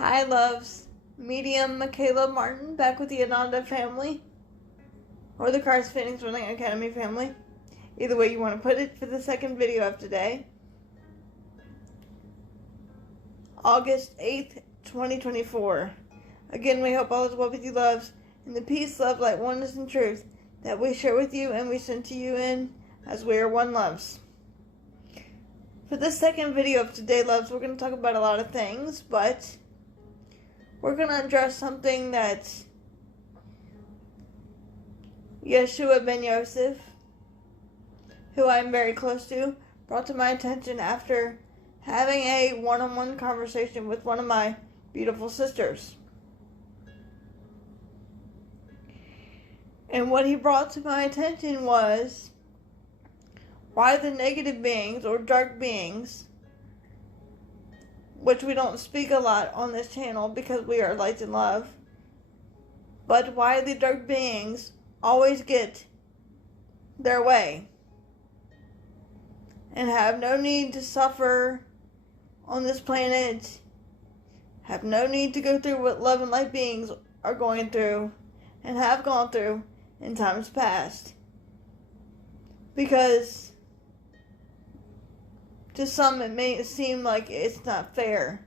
Hi, loves. Medium Michaela Martin back with the Ananda family, or the Christ Phoenix Running Academy family. Either way you want to put it, for the second video of today, August 8th, 2024. Again, we hope all is well with you, loves, and the peace, love, light, oneness, and truth that we share with you and we send to you in as we are one, loves. For this second video of today, loves, we're going to talk about a lot of things, but we're going to address something that Yeshua ben Yosef, who I'm very close to, brought to my attention after having a one-on-one conversation with one of my beautiful sisters. And what he brought to my attention was why the negative beings, or dark beings, which we don't speak a lot on this channel because we are light and love, but why the dark beings always get their way and have no need to suffer on this planet, have no need to go through what love and light beings are going through and have gone through in times past. Because to some it may seem like it's not fair.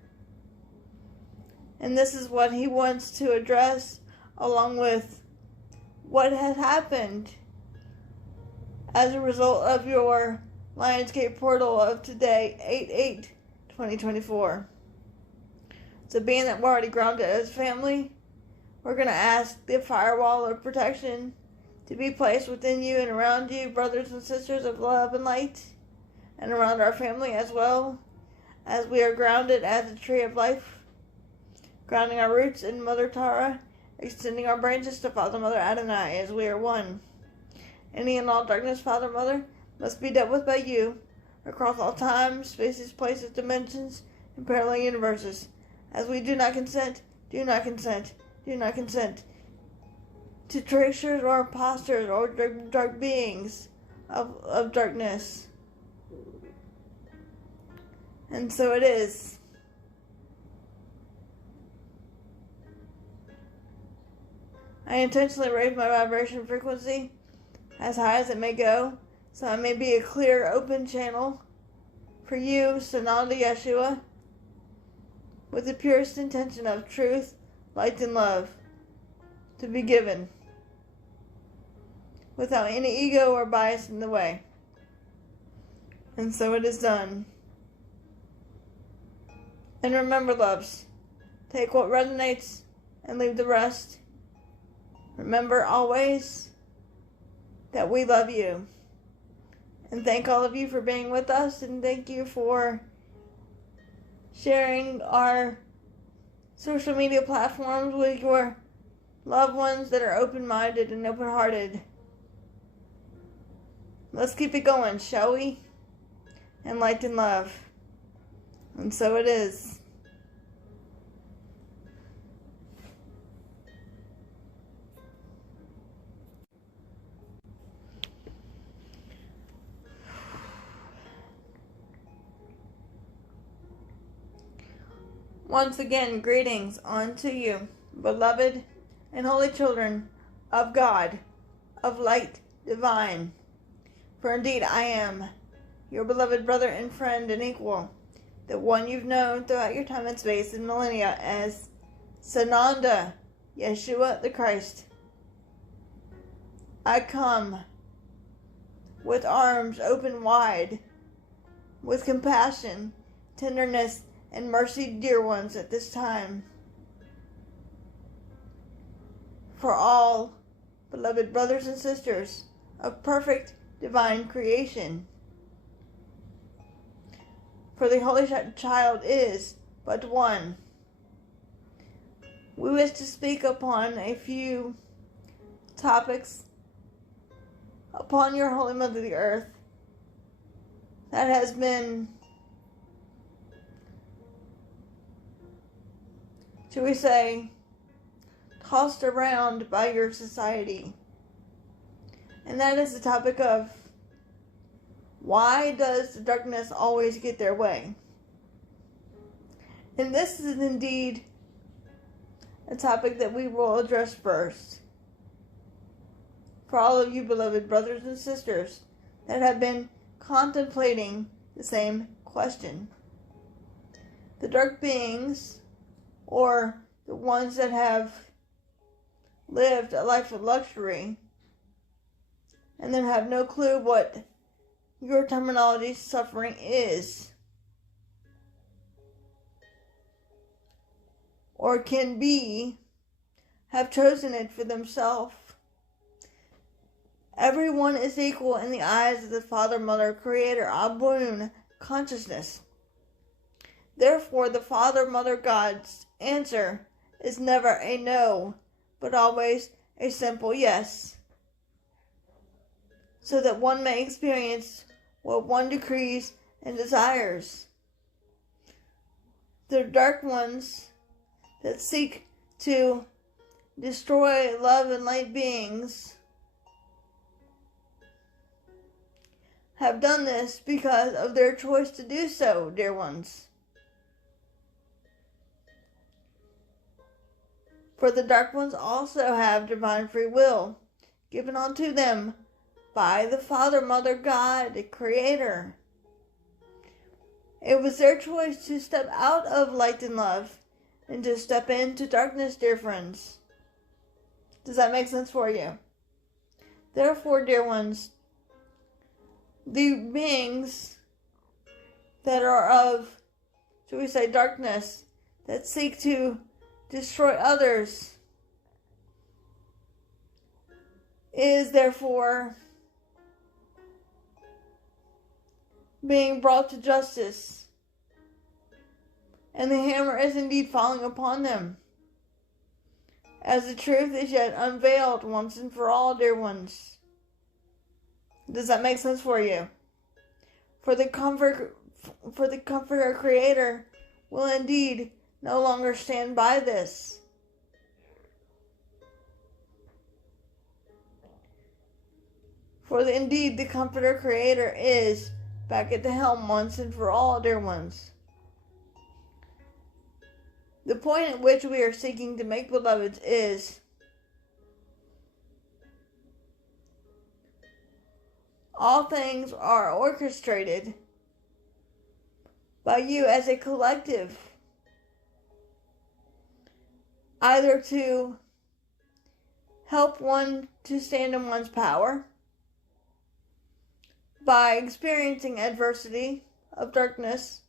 And this is what he wants to address, along with what has happened as a result of your Lionsgate portal of today, 8/8/2024. So being that we're already grounded as family, we're going to ask the firewall of protection to be placed within you and around you, brothers and sisters of love and light, and around our family as well, as we are grounded as a tree of life, grounding our roots in Mother Tara, extending our branches to Father, Mother, Adonai, as we are one. Any and all darkness, Father, Mother, must be dealt with by you, across all time, spaces, places, dimensions, and parallel universes, as we do not consent to tricksters or imposters or dark beings of darkness. And so it is. I intentionally raise my vibration frequency as high as it may go, so I may be a clear, open channel for you, Sananda Yeshua, with the purest intention of truth, light, and love to be given, without any ego or bias in the way. And so it is done. And remember, loves, take what resonates and leave the rest. Remember always that we love you. And thank all of you for being with us, and thank you for sharing our social media platforms with your loved ones that are open-minded and open-hearted. Let's keep it going, shall we? And light and love. And so it is. Once again, greetings unto you, beloved and holy children of God, of light divine. For indeed I am your beloved brother and friend and equal, the one you've known throughout your time and space and millennia as Sananda Yeshua the Christ. I come with arms open wide, with compassion, tenderness, and mercy, dear ones, at this time, for all beloved brothers and sisters of perfect divine creation. For the Holy Child is but one. We wish to speak upon a few topics upon your Holy Mother the Earth that has been, shall we say, tossed around by your society. And that is the topic of, why does the darkness always get their way? And this is indeed a topic that we will address first. For all of you beloved brothers and sisters that have been contemplating the same question. The dark beings, or the ones that have lived a life of luxury and then have no clue what your terminology suffering is or can be, have chosen it for themselves. Everyone is equal in the eyes of the Father, Mother, Creator, Abun consciousness. Therefore, the Father, Mother, God's answer is never a no, but always a simple yes, so that one may experience what one decrees and desires. The dark ones that seek to destroy love and light beings have done this because of their choice to do so, dear ones. For the dark ones also have divine free will given unto them by the Father, Mother, God, the Creator. It was their choice to step out of light and love and to step into darkness, dear friends. Does that make sense for you? Therefore, dear ones, the beings that are of, shall we say, darkness, that seek to destroy others, is therefore being brought to justice, and the hammer is indeed falling upon them, as the truth is yet unveiled once and for all, dear ones. Does that make sense for you? For the Comforter Creator will indeed no longer stand by this. For indeed the Comforter Creator is back at the helm once and for all, dear ones. The point at which we are seeking to make, beloveds, is all things are orchestrated by you as a collective, either to help one to stand in one's power by experiencing adversity of darkness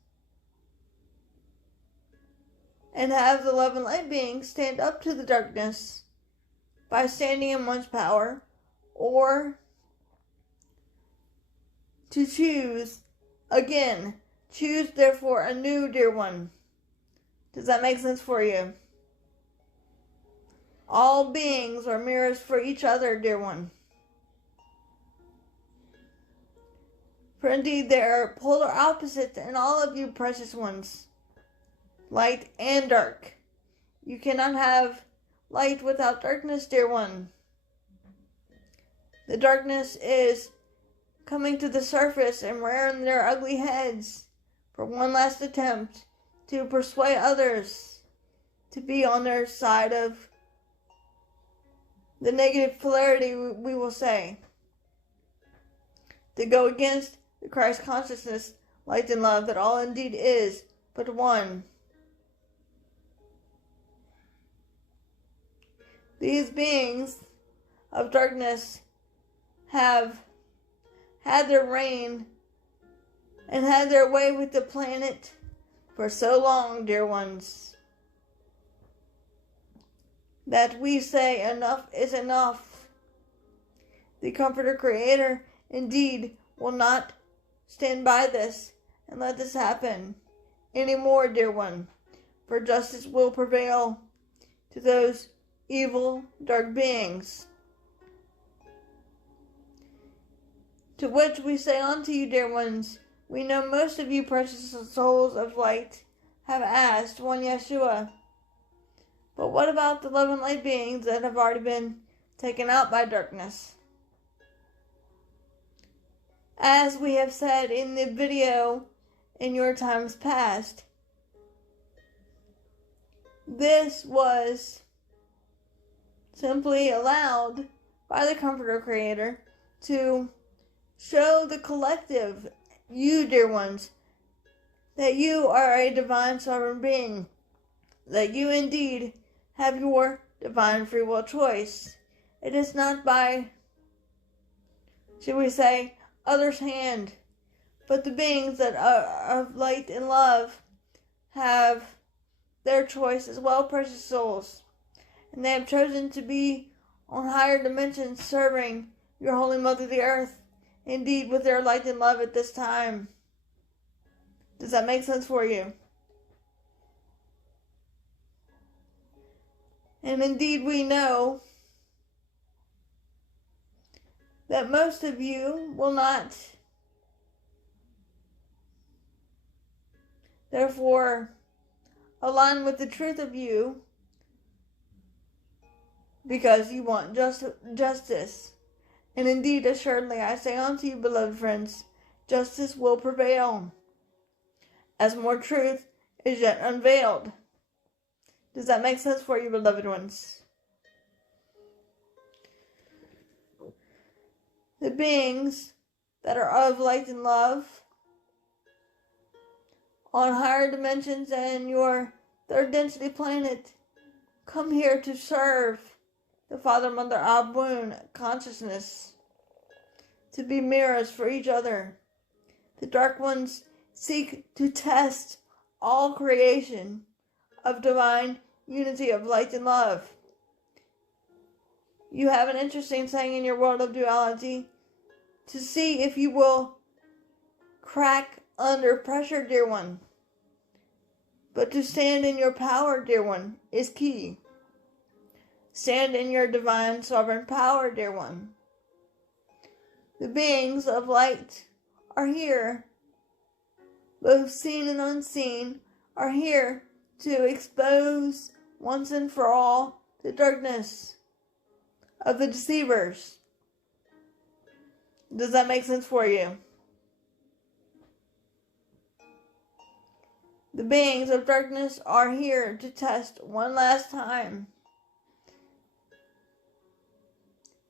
and have the love and light beings stand up to the darkness by standing in one's power, or to choose therefore anew, dear one. Does that make sense for you? All beings are mirrors for each other, dear one. For indeed there are polar opposites in all of you, precious ones, light and dark. You cannot have light without darkness, dear one. The darkness is coming to the surface and rearing their ugly heads for one last attempt to persuade others to be on their side of the negative polarity, we will say, to go against the Christ consciousness, light and love, that all indeed is but one. These beings of darkness have had their reign and had their way with the planet for so long, dear ones, that we say enough is enough. The Comforter Creator indeed will not stand by this and let this happen anymore, dear one, for justice will prevail to those evil, dark beings. To which we say unto you, dear ones, we know most of you precious souls of light have asked one Yeshua. But what about the love and light beings that have already been taken out by darkness? As we have said in the video in your times past, this was simply allowed by the Comforter Creator to show the collective, you dear ones, that you are a divine sovereign being, that you indeed have your divine free will choice. It is not by, should we say, others' hand, but the beings that are of light and love have their choice as well, precious souls, and they have chosen to be on higher dimensions serving your Holy Mother the Earth, indeed with their light and love at this time. Does that make sense for you? And indeed we know that most of you will not therefore align with the truth of you because you want justice. And indeed, assuredly, I say unto you, beloved friends, justice will prevail as more truth is yet unveiled. Does that make sense for you, beloved ones? The beings that are of light and love on higher dimensions and your third density planet come here to serve the Father, Mother, Abun consciousness, to be mirrors for each other. The dark ones seek to test all creation of divine unity of light and love. You have an interesting saying in your world of duality to see if you will crack under pressure, dear one. But to stand in your power, dear one, is key. Stand in your divine sovereign power, dear one. The beings of light are here, both seen and unseen, are here to expose once and for all the darkness of the deceivers. Does that make sense for you? The beings of darkness are here to test one last time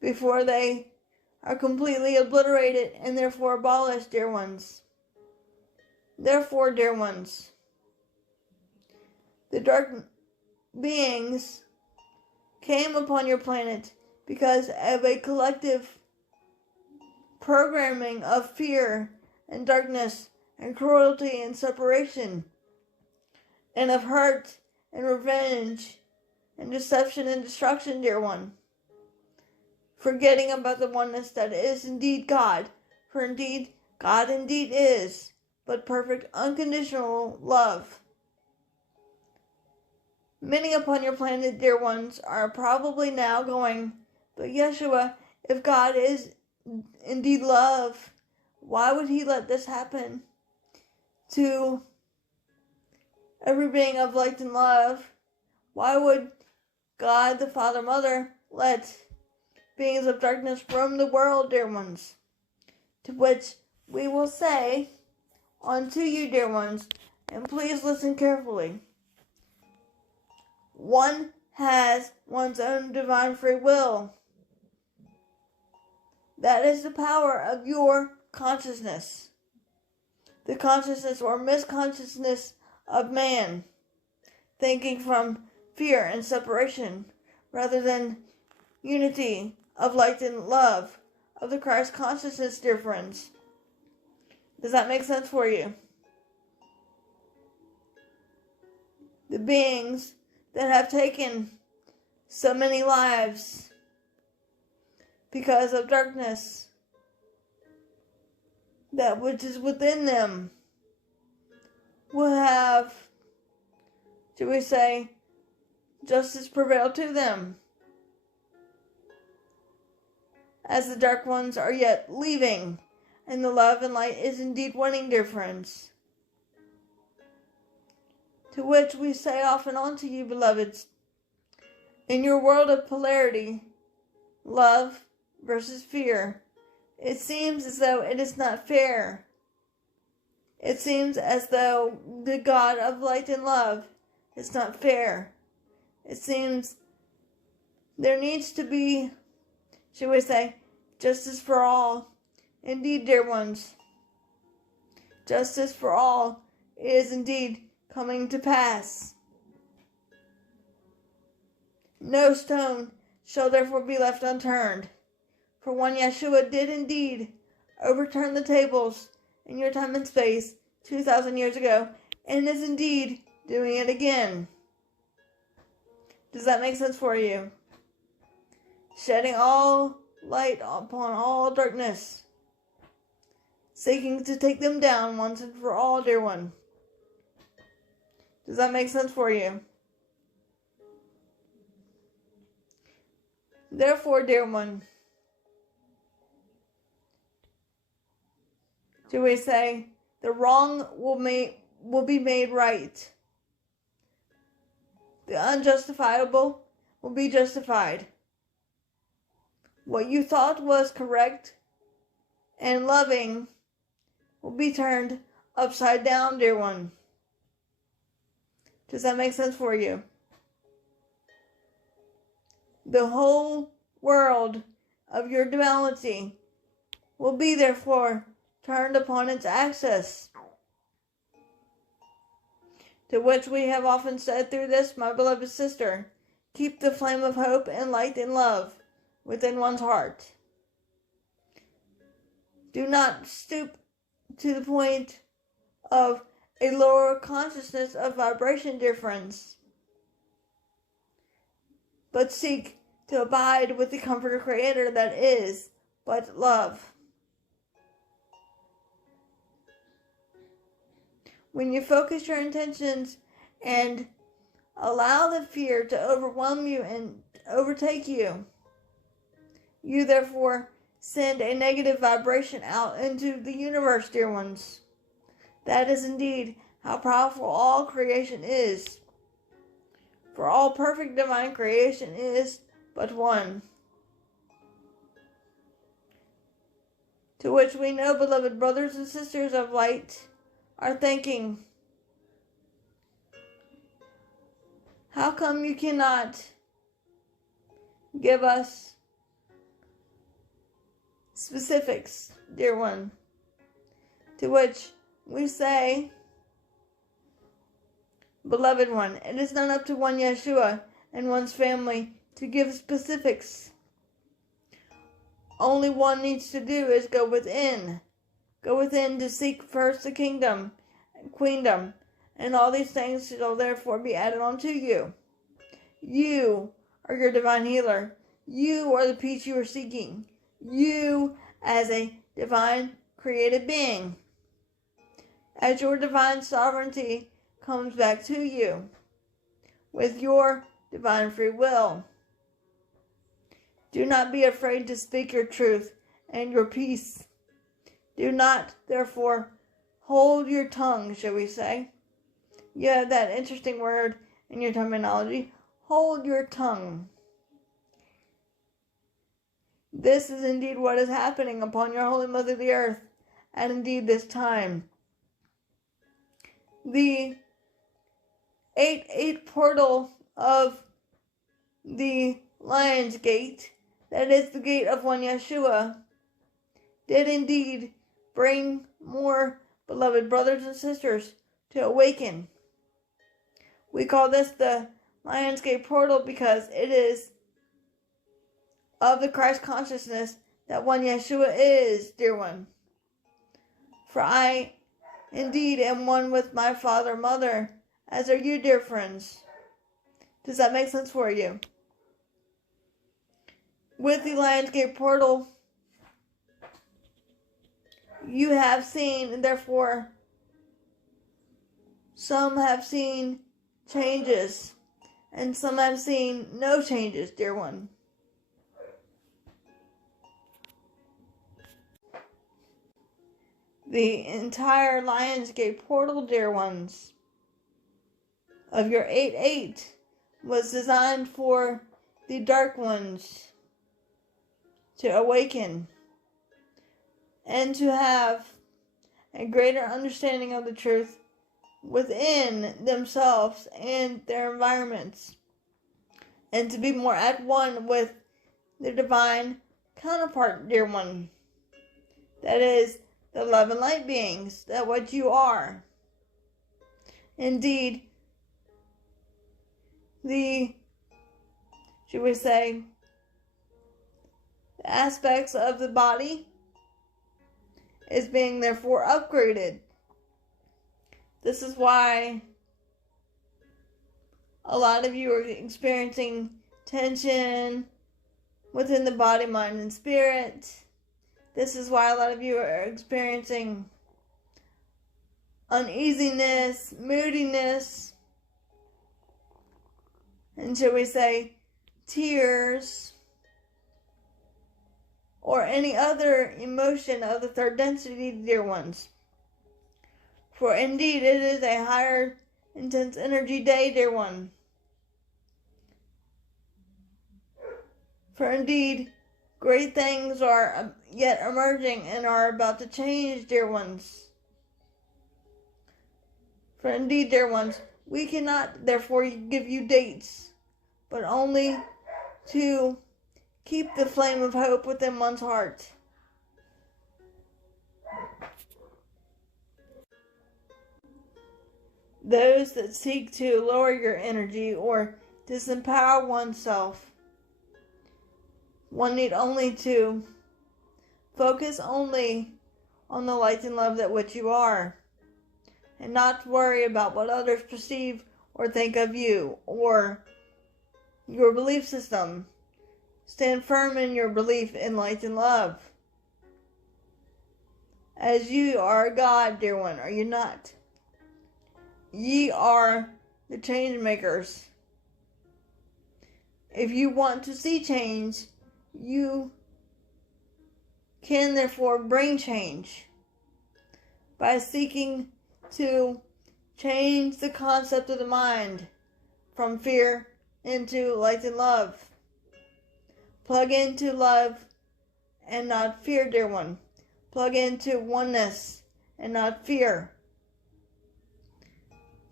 before they are completely obliterated and therefore abolished, dear ones. Therefore, dear ones, the dark beings came upon your planet because of a collective programming of fear and darkness and cruelty and separation, and of hurt and revenge and deception and destruction, dear one. Forgetting about the oneness that is indeed God, for indeed God indeed is but perfect unconditional love. Many upon your planet, dear ones, are probably now going, but Yeshua, if God is indeed love, why would he let this happen to every being of light and love? Why would God, the Father, Mother, let beings of darkness roam the world, dear ones? To which we will say unto you, dear ones, and please listen carefully. One has one's own divine free will. That is the power of your consciousness. The consciousness or misconsciousness of man, thinking from fear and separation rather than unity of light and love of the Christ consciousness, dear friends. Does that make sense for you? The beings that have taken so many lives because of darkness, that which is within them, will have, should we say, justice prevail to them, as the dark ones are yet leaving, and the love and light is indeed winning, dear friends. To which we say often unto you, beloveds, in your world of polarity, love versus fear, it seems as though it is not fair. It seems as though the God of light and love is not fair. It seems There needs to be, should we say, justice for all. Indeed, dear ones, justice for all is indeed coming to pass. No stone shall therefore be left unturned. For one Yeshua did indeed overturn the tables in your time and space 2,000 years ago, and is indeed doing it again. Does that make sense for you? Shedding all light upon all darkness, seeking to take them down once and for all, dear one. Does that make sense for you? Therefore, dear one, do we say the wrong will be made right? The unjustifiable will be justified. What you thought was correct and loving will be turned upside down, dear one. Does that make sense for you? The whole world of your duality will be therefore turned upon its axis. To which we have often said through this, my beloved sister, keep the flame of hope and light and love within one's heart. Do not stoop to the point of a lower consciousness of vibration, dear friends, but seek to abide with the comforter creator that is but love. When you focus your intentions and allow the fear to overwhelm you and overtake you, you therefore send a negative vibration out into the universe, dear ones. That is indeed how powerful all creation is. For all perfect divine creation is but one. To which we know, beloved brothers and sisters of light, are thinking, how come you cannot give us specifics, dear one? To which we say, beloved one, it is not up to one Yeshua and one's family to give specifics. Only one needs to do is go within. Go within to seek first the kingdom and queendom, and all these things shall therefore be added unto you. You are your divine healer. You are the peace you are seeking. You as a divine created being. As your divine sovereignty comes back to you with your divine free will. Do not be afraid to speak your truth and your peace. Do not, therefore, hold your tongue, shall we say. You have that interesting word in your terminology. Hold your tongue. This is indeed what is happening upon your Holy Mother the Earth, and indeed this time. The 8-8 portal of the Lion's Gate, that is the gate of one Yeshua, did indeed bring more beloved brothers and sisters to awaken. We call this the Lion's Gate portal because it is of the Christ consciousness that one Yeshua is, dear one. For I indeed am one with my Father and Mother, as are you, dear friends. Does that make sense for you? With the Lion's Gate portal, you have seen, and therefore some have seen changes, and some have seen no changes, dear one. The entire Lion's Gate portal, dear ones, of your 8-8 was designed for the dark ones to awaken and to have a greater understanding of the truth within themselves and their environments, and to be more at one with their divine counterpart, dear one. That is, the love and light beings, that what you are. Indeed, should we say, the aspects of the body is being therefore upgraded. This is why a lot of you are experiencing tension within the body, mind, and spirit. This is why a lot of you are experiencing uneasiness, moodiness, and shall we say, tears, or any other emotion of the third density, dear ones. For indeed, it is a higher, intense energy day, dear one. For indeed, great things are yet emerging and are about to change, dear ones. For indeed, dear ones, we cannot therefore give you dates, but only to keep the flame of hope within one's heart. Those that seek to lower your energy or disempower oneself, one need only to focus only on the light and love that which you are, and not worry about what others perceive or think of you or your belief system. Stand firm in your belief in light and love. As you are a God, dear one, are you not? Ye are the change makers. If you want to see change, you can therefore bring change by seeking to change the concept of the mind from fear into light and love. Plug into love and not fear, dear one. Plug into oneness and not fear.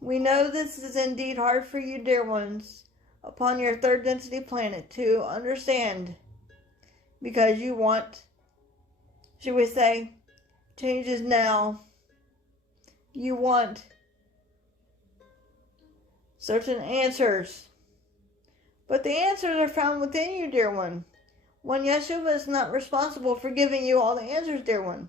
We know this is indeed hard for you, dear ones, upon your third density planet to understand, because you want, should we say, changes now. You want certain answers. But the answers are found within you, dear one. One, Yeshua is not responsible for giving you all the answers, dear one.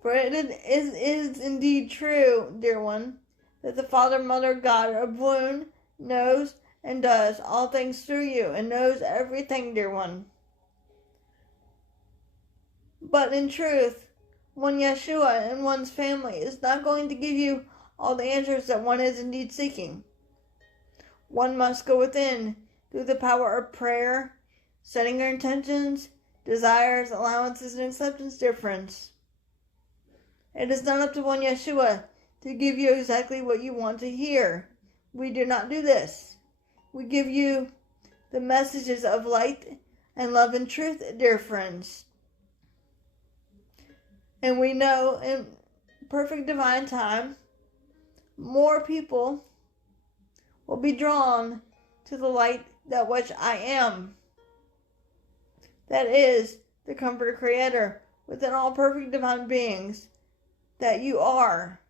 For it is indeed true, dear one, that the Father, Mother, God of womb knows and does all things through you and knows everything, dear one. But in truth, one Yeshua and one's family is not going to give you all the answers that one is indeed seeking. One must go within through the power of prayer, setting your intentions, desires, allowances, and acceptance difference. It is not up to one Yeshua to give you exactly what you want to hear. We do not do this. We give you the messages of light and love and truth, dear friends. And we know in perfect divine time, more people will be drawn to the light that which I am. That is the Comforter Creator within all perfect divine beings that you are.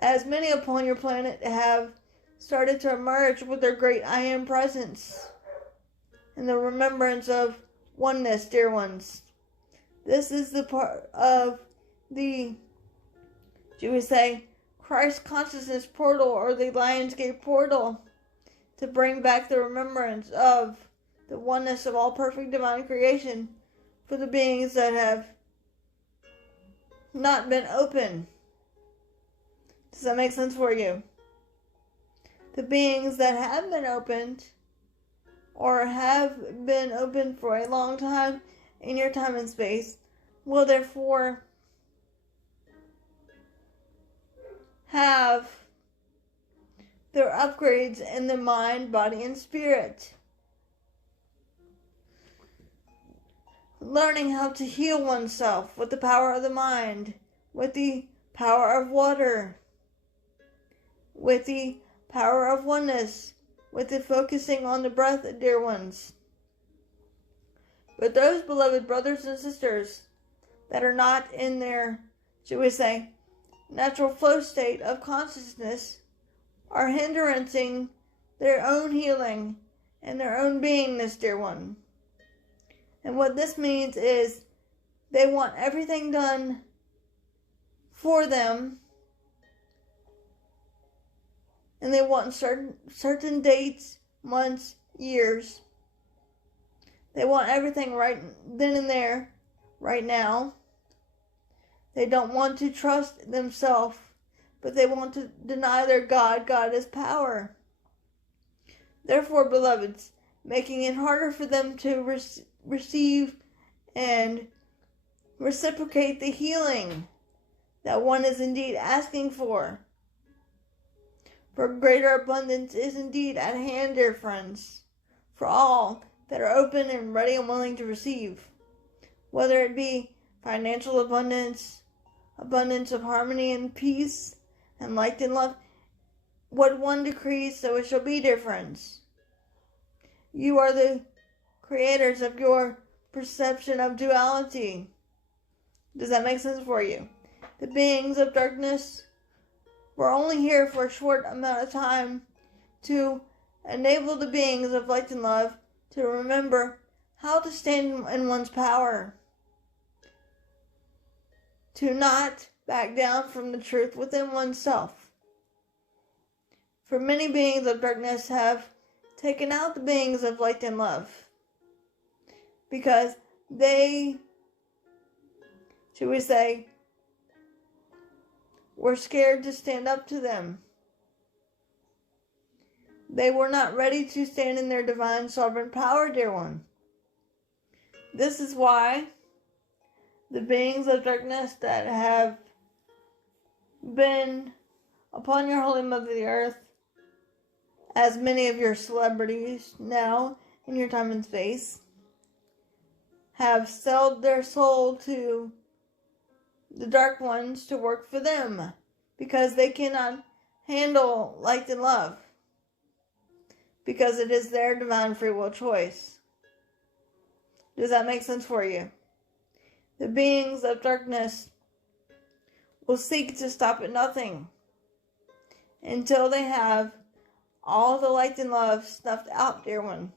As many upon your planet have started to emerge with their great I am presence and the remembrance of oneness, dear ones. This is the part of the, should we say, Christ consciousness portal or the Lionsgate portal to bring back the remembrance of the oneness of all perfect divine creation for the beings that have not been open. Does that make sense for you? The beings that have been opened or have been open for a long time in your time and space will therefore have their upgrades in the mind, body, and spirit. Learning how to heal oneself with the power of the mind, with the power of water, with the power of oneness, with the focusing on the breath, dear ones. But those beloved brothers and sisters that are not in their, should we say, natural flow state of consciousness are hindering their own healing and their own beingness, dear one. And what this means is they want everything done for them, and they want certain dates, months, years. They want everything right then and there, right now. They don't want to trust themselves, but they want to deny their God. God is power. Therefore, beloveds, making it harder for them to receive and reciprocate the healing that one is indeed asking for. For greater abundance is indeed at hand, dear friends, for all that are open and ready and willing to receive, whether it be financial abundance, abundance of harmony and peace, and light and love. What one decrees, so it shall be, dear friends. You are the creators of your perception of duality. Does that make sense for you? The beings of darkness were only here for a short amount of time to enable the beings of light and love to remember how to stand in one's power, to not back down from the truth within oneself. For many beings of darkness have taken out the beings of light and love because they, should we say, were scared to stand up to them. They were not ready to stand in their divine sovereign power, dear one. This is why the beings of darkness that have been upon your holy mother the earth, as many of your celebrities now in your time and space, have sold their soul to the dark ones to work for them because they cannot handle light and love, because it is their divine free will choice. Does that make sense for you? The beings of darkness will seek to stop at nothing until they have all the light and love snuffed out, dear one.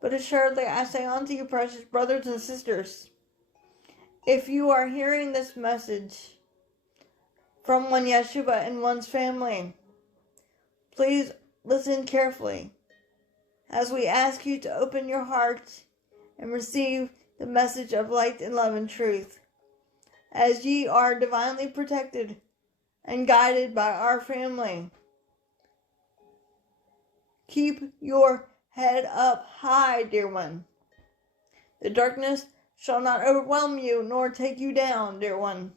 But assuredly I say unto you, precious brothers and sisters, if you are hearing this message from one Yeshua and one's family, please listen carefully as we ask you to open your heart and receive the message of light and love and truth, as ye are divinely protected and guided by our family. Keep your head up high, dear one. The darkness shall not overwhelm you nor take you down, dear one.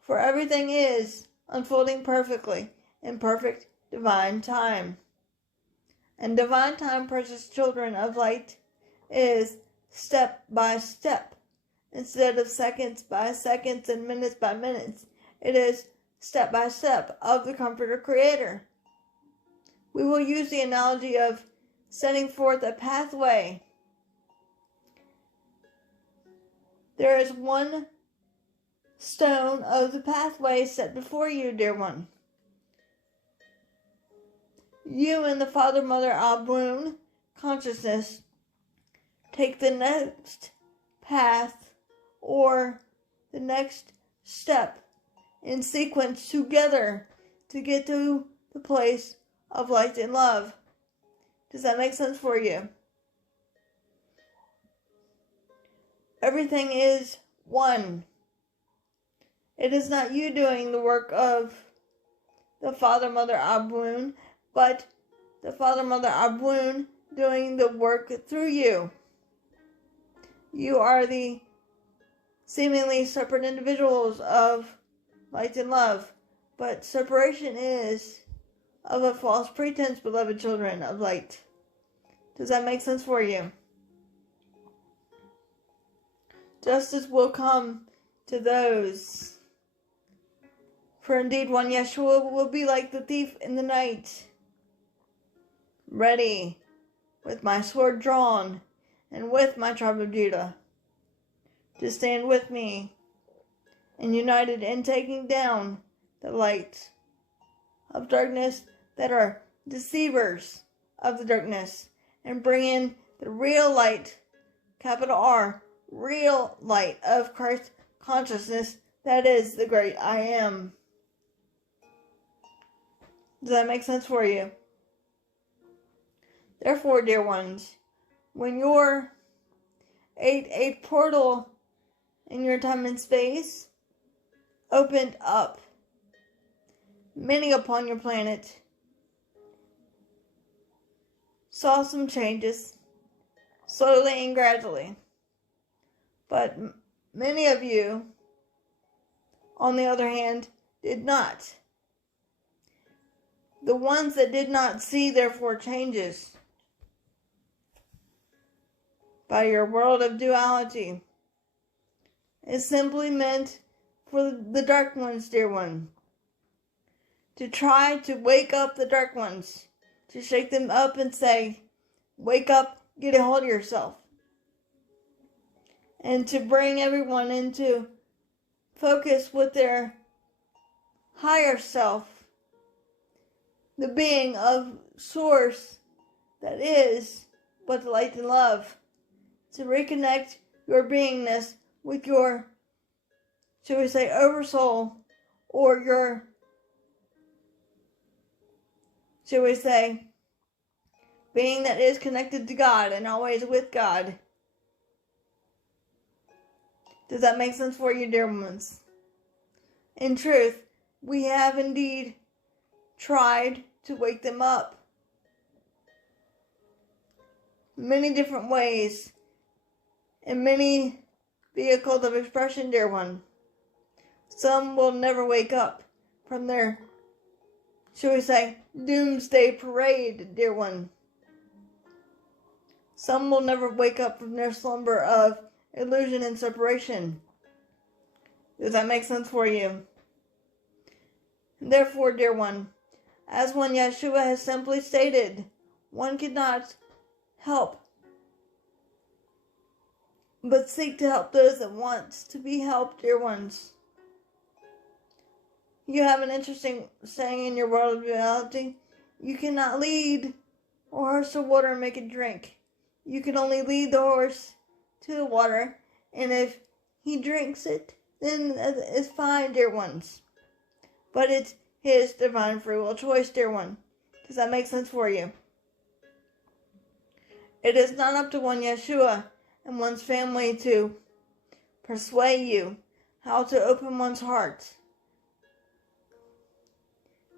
For everything is unfolding perfectly in perfect divine time. And divine time, precious children of light, is step by step. Instead of seconds by seconds and minutes by minutes, it is step by step of the Comforter Creator. We will use the analogy of setting forth a pathway. There is one stone of the pathway set before you, dear one. You and the Father, Mother, Abun consciousness take the next path or the next step in sequence together to get to the place of light and love. Does that make sense for you? Everything is one. It is not you doing the work of the Father, Mother, Abun, but the Father, Mother, Abun doing the work through you. You are the seemingly separate individuals of light and love, but separation is of a false pretense, beloved children of light. Does that make sense for you? Justice will come to those For indeed one Yeshua will be like the thief in the night, ready, with my sword drawn, and with my tribe of Judah, to stand with me, and united in taking down the light of darkness that are deceivers of the darkness, and bring in the real light, capital R, real light of Christ consciousness, that is the great I am. Does that make sense for you? Therefore, dear ones, when your a portal in your time and space opened up, many upon your planet saw some changes, slowly and gradually. But many of you, on the other hand, did not. The ones that did not see, therefore, changes by your world of duality is simply meant for the dark ones, dear one. To try to wake up the dark ones, to shake them up and say, wake up, get a hold of yourself. And to bring everyone into focus with their higher self, the being of source that is but light and love. To reconnect your beingness with your, shall we say, oversoul, or your, shall we say, being that is connected to God and always with God. Does that make sense for you, dear ones? In truth, we have indeed tried to wake them up. Many different ways, in many vehicles of expression, dear one. Some will never wake up from their, shall we say, doomsday parade, dear one. Some will never wake up from their slumber of illusion and separation. Does that make sense for you? Therefore, dear one, as one Yeshua has simply stated, one cannot help but seek to help those that want to be helped, dear ones. You have an interesting saying in your world of reality. You cannot lead a horse to water and make it drink. You can only lead the horse to the water, and if he drinks it, then it's fine, dear ones. But it's his divine free will choice, dear one. Does that make sense for you? It is not up to one Yeshua and one's family to persuade you how to open one's heart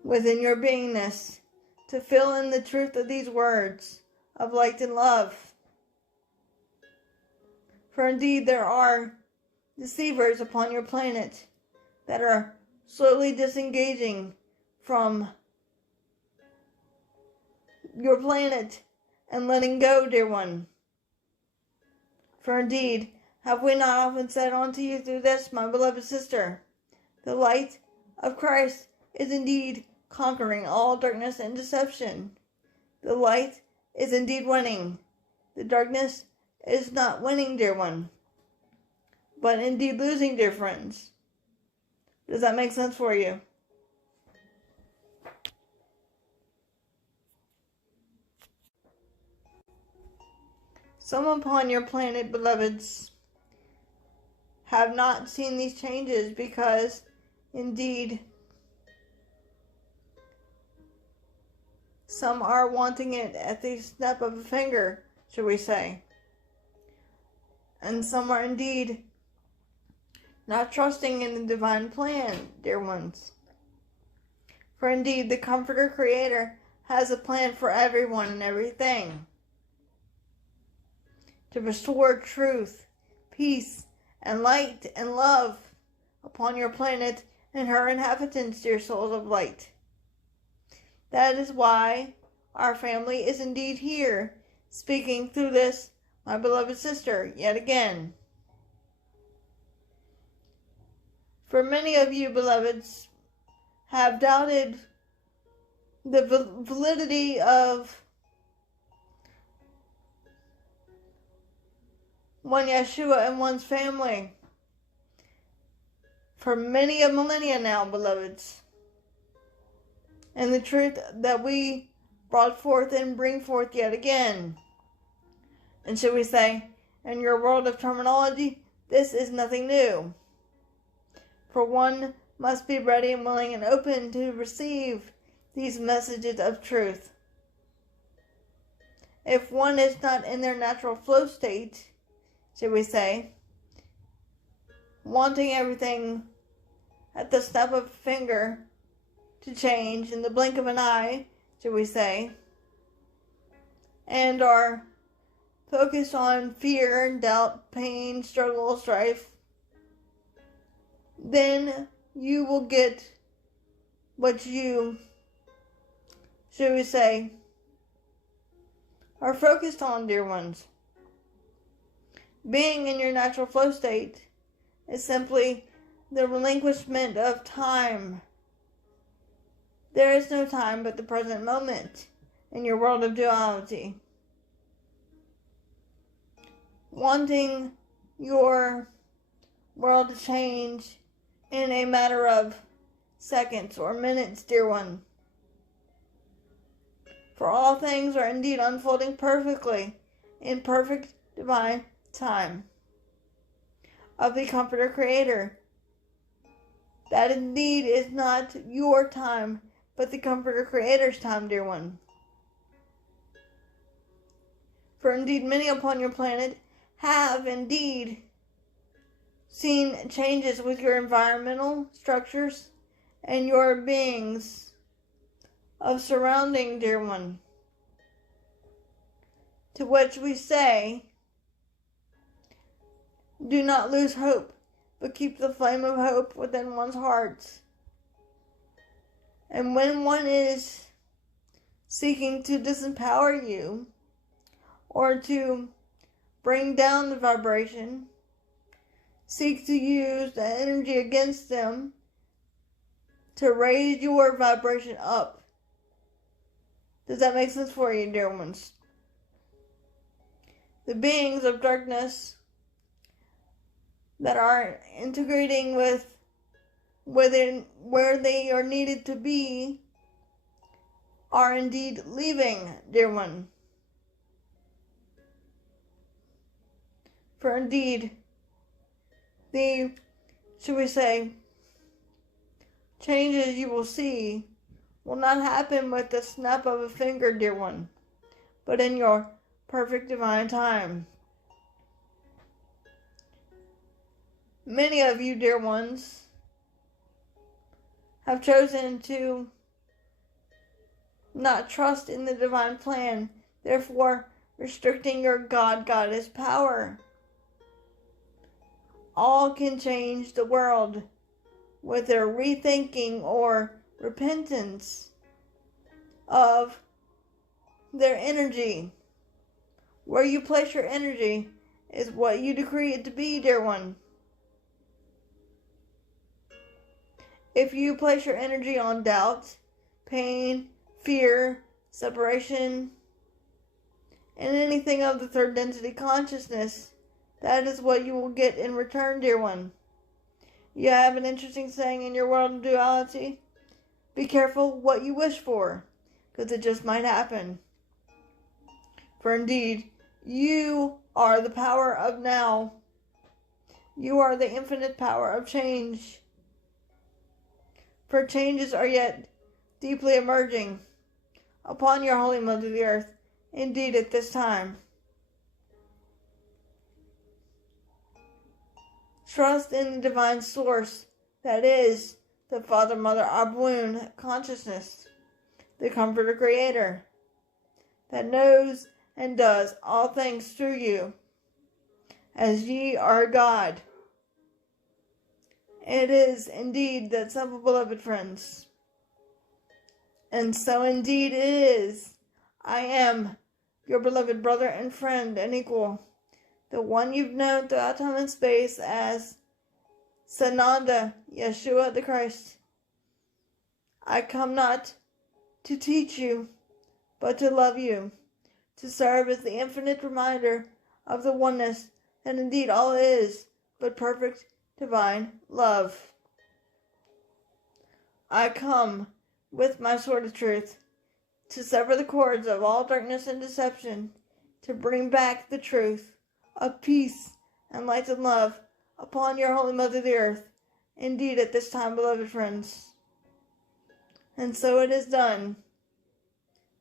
within your beingness to fill in the truth of these words of light and love. For indeed there are deceivers upon your planet that are slowly disengaging from your planet and letting go, dear one. For indeed, have we not often said unto you through this, my beloved sister, the light of Christ is indeed conquering all darkness and deception. The light is indeed winning. The darkness is not winning, dear one, but indeed losing, dear friends. Does that make sense for you? Some upon your planet, beloveds, have not seen these changes because, indeed, some are wanting it at the snap of a finger, shall we say. And some are indeed not trusting in the divine plan, dear ones. For indeed, the Comforter Creator has a plan for everyone and everything. To restore truth, peace, and light and love upon your planet and her inhabitants, dear souls of light. That is why our family is indeed here, speaking through this, my beloved sister, yet again. For many of you, beloveds, have doubted the validity of one Yeshua and one's family for many a millennia now, beloveds. And the truth that we brought forth and bring forth yet again. And should we say, in your world of terminology, this is nothing new. For one must be ready and willing and open to receive these messages of truth. If one is not in their natural flow state, should we say, wanting everything at the snap of a finger to change in the blink of an eye, should we say, and are focused on fear, doubt, pain, struggle, strife, then you will get what you, should we say, are focused on, dear ones. Being in your natural flow state is simply the relinquishment of time. There is no time but the present moment in your world of duality. Wanting your world to change in a matter of seconds or minutes, dear one. For all things are indeed unfolding perfectly in perfect divine time of the Comforter Creator. That indeed is not your time, but the Comforter Creator's time, dear one. For indeed many upon your planet have indeed seen changes with your environmental structures and your beings of surrounding, dear one. To which we say, do not lose hope, but keep the flame of hope within one's heart. And when one is seeking to disempower you or to bring down the vibration, seek to use the energy against them to raise your vibration up. Does that make sense for you, dear ones? The beings of darkness that are integrating with where they are needed to be are indeed leaving, dear one. For indeed, the, should we say, changes you will see will not happen with the snap of a finger, dear one, but in your perfect divine time. Many of you, dear ones, have chosen to not trust in the divine plan, therefore restricting your God-Goddess power. All can change the world with their rethinking or repentance of their energy. Where you place your energy is what you decree it to be, dear one. If you place your energy on doubt, pain, fear, separation, and anything of the third density consciousness, that is what you will get in return, dear one. You have an interesting saying in your world of duality. Be careful what you wish for, because it just might happen. For indeed, you are the power of now. You are the infinite power of change. For changes are yet deeply emerging upon your holy mother the earth, indeed at this time. Trust in the divine source that is the Father, Mother, Abun consciousness, the Comforter Creator, that knows and does all things through you, as ye are God. It is indeed that simple, beloved friends. And so indeed it is. I am your beloved brother and friend and equal, the one you've known throughout time and space as Sananda, Yeshua the Christ. I come not to teach you, but to love you, to serve as the infinite reminder of the oneness that indeed all is but perfect divine love. I come with my sword of truth to sever the cords of all darkness and deception, to bring back the truth of peace and light and love upon your holy mother the earth, indeed at this time, beloved friends. And so it is done,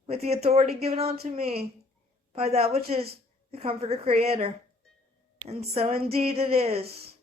with the authority given unto me by that which is the Comforter Creator. And so indeed it is.